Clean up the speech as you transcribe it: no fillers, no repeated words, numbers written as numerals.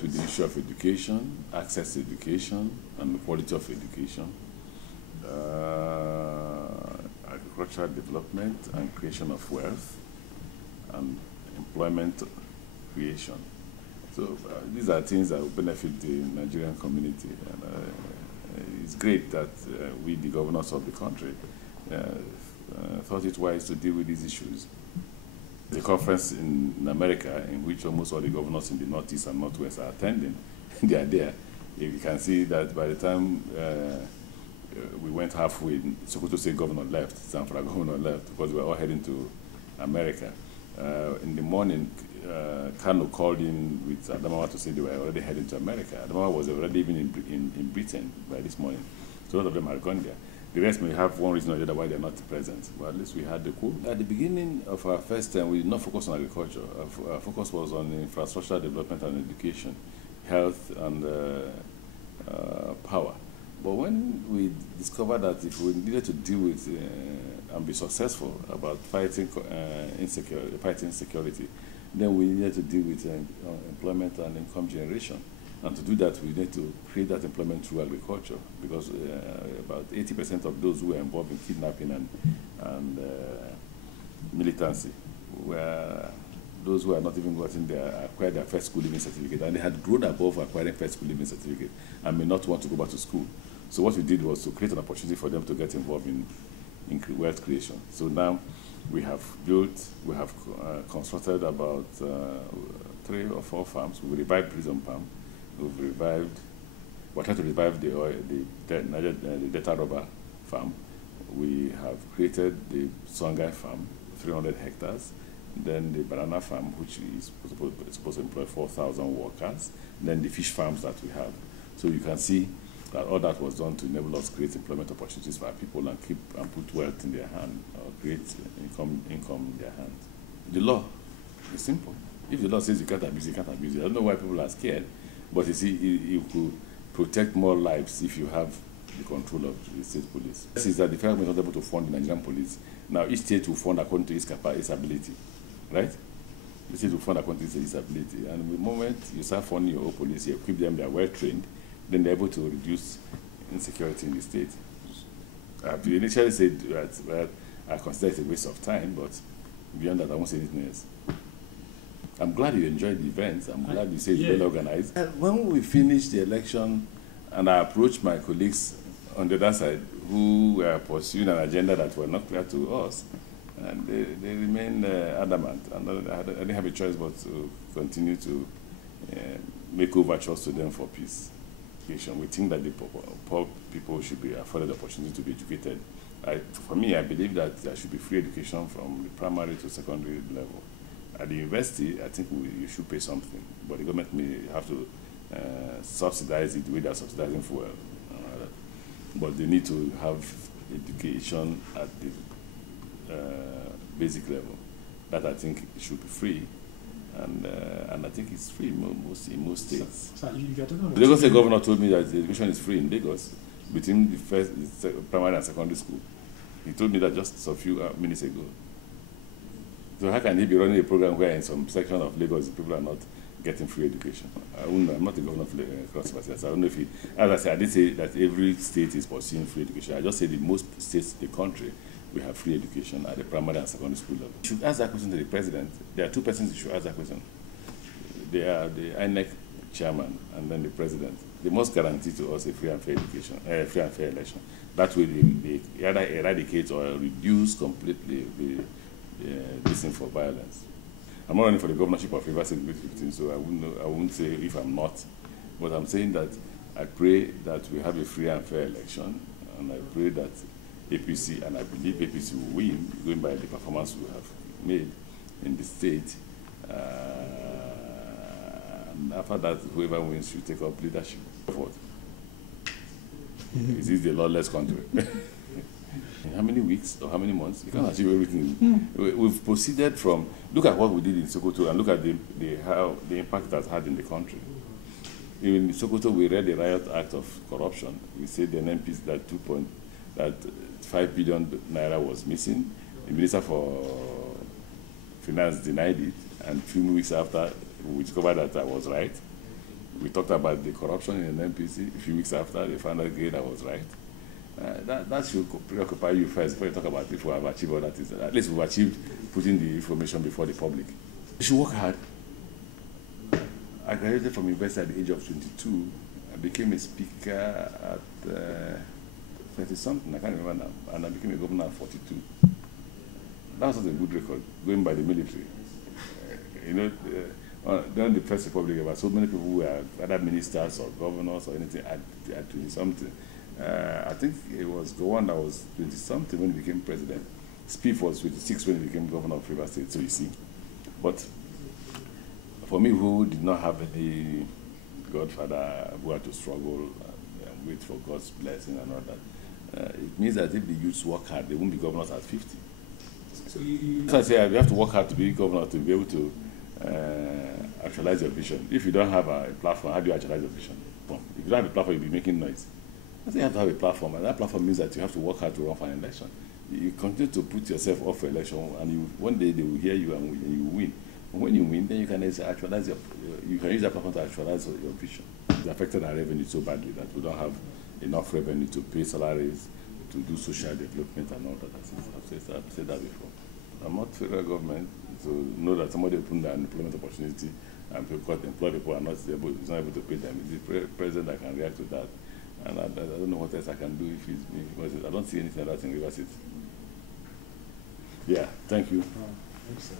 to the issue of education, access to education, and the quality of education, agricultural development and creation of wealth, and employment creation. So these are things that will benefit the Nigerian community. And it's great that we, the governors of the country, thought it wise to deal with these issues. The conference in America, in which almost all the governors in the Northeast and Northwest are attending, they are there. You can see that by the time we went halfway, Sokoto State governor left, Zamfara governor left, because we were all heading to America. In the morning, Kano called in with Adamawa to say they were already heading to America. Adamawa was already even in Britain by this morning. So a lot of them are gone there. The rest may have one reason or the other why they're not present. But at least we had the coup. At the beginning of our first term, we did not focus on agriculture. Our focus was on infrastructure development and education, health and power. But when we discovered that if we needed to deal with and be successful about fighting insecurity, then we needed to deal with employment and income generation. And to do that, we need to create that employment through agriculture, because about 80% of those who were involved in kidnapping and militancy were those who had not even gotten acquired their first school living certificate, and they had grown above acquiring first school living certificate and may not want to go back to school. So what we did was to create an opportunity for them to get involved in wealth creation. So now we have constructed about 3 or 4 farms. We revived Prison Palm. We're trying to revive the Delta Rubber farm. We have created the Songhai farm, 300 hectares. Then the banana farm, which is supposed to employ 4,000 workers. Then the fish farms that we have. So you can see that all that was done to enable us to create employment opportunities for our people and put wealth in their hand, or create income in their hand. The law is simple. If the law says you can't abuse it, you can't abuse it. I don't know why people are scared, but you see, you could protect more lives if you have the control of the state police. This is that the federal government is not able to fund the Nigerian police. Now each state will fund according to its ability, right? The state will fund according to its ability. And the moment you start funding your own police, you equip them, they are well trained, then they're able to reduce insecurity in the state. We initially said that I consider it a waste of time, but beyond that, I won't say anything else. I'm glad you enjoyed the events. I'm glad you said it's well organized. And when we finished the election, and I approached my colleagues on the other side who were pursuing an agenda that were not clear to us, and they remained adamant. And I didn't have a choice but to continue to make overtures to them for peace. We think that the poor people should be afforded the opportunity to be educated. For me, I believe that there should be free education from the primary to secondary level. At the university, I think you should pay something, but the government may have to subsidize it the way they're subsidizing fuel. But they need to have education at the basic level. That I think should be free. And I think it's free in most states. So the Lagos State governor told me that the education is free in Lagos between the primary and secondary school. He told me that just a few minutes ago. So how can he be running a program where in some section of Lagos people are not getting free education? I don't know. I'm not the governor of Cross River. So I don't know if he, as I said, I didn't say that every state is pursuing free education. I just said that most states in the country, we have free education at the primary and secondary school level. You should ask that question to the president. There are 2 persons you should ask that question. They are the INEC chairman and then the president. They must guarantee to us a free and fair education, free and fair election. That way they either eradicate or reduce completely this thing for violence. I'm not running for the governorship of Rivers State 2015, so I won't say if I'm not. But I'm saying that I pray that we have a free and fair election, and I pray that APC, and I believe APC will win, going by the performance we have made in the state. And after that, whoever wins should take up leadership. Is this the lawless country? In how many weeks or how many months? You can't achieve everything. We've proceeded from, look at what we did in Sokoto and look at how the impact it has had in the country. In Sokoto, we read the Riot Act of Corruption. We said the NMPs that 5 billion naira was missing. The Minister for Finance denied it, and a few weeks after, we discovered that I was right. We talked about the corruption in the NPC. A few weeks after, they found out again I was right. That should preoccupy you first before you talk about if we have achieved all that. At least we've achieved putting the information before the public. You should work hard. I graduated from university at the age of 22. I became a speaker at 30-something, I can't remember now, and I became a governor at 42. That was a good record, going by the military. During the First Republic, there were so many people who were either ministers or governors or anything at 20-something. I think it was the one that was 20-something when he became president. Spiff was 26 when he became governor of River State, so you see. But for me, who did not have any godfather, who had to struggle and wait for God's blessing and all that, it means that if the youths work hard, they won't be governors at 50. So I say you have to work hard to be governor to be able to actualize your vision. If you don't have a platform, how do you actualize your vision? Well, if you don't have a platform, you'll be making noise. I think you have to have a platform, and that platform means that you have to work hard to run for an election. You continue to put yourself off for election, and one day they will hear you and you win. And when you win, then you can actualize you can use that platform to actualize your vision. It's affected our revenue so badly that we don't have enough revenue to pay salaries, to do social development and all that. I've said that before. I'm not federal government to know that somebody opened an employment opportunity and employ people are not able to pay them. It's the president that can react to that. And I don't know what else I can do if it's me, because I don't see anything like that in River State. Yeah, thank you. Thanks, sir.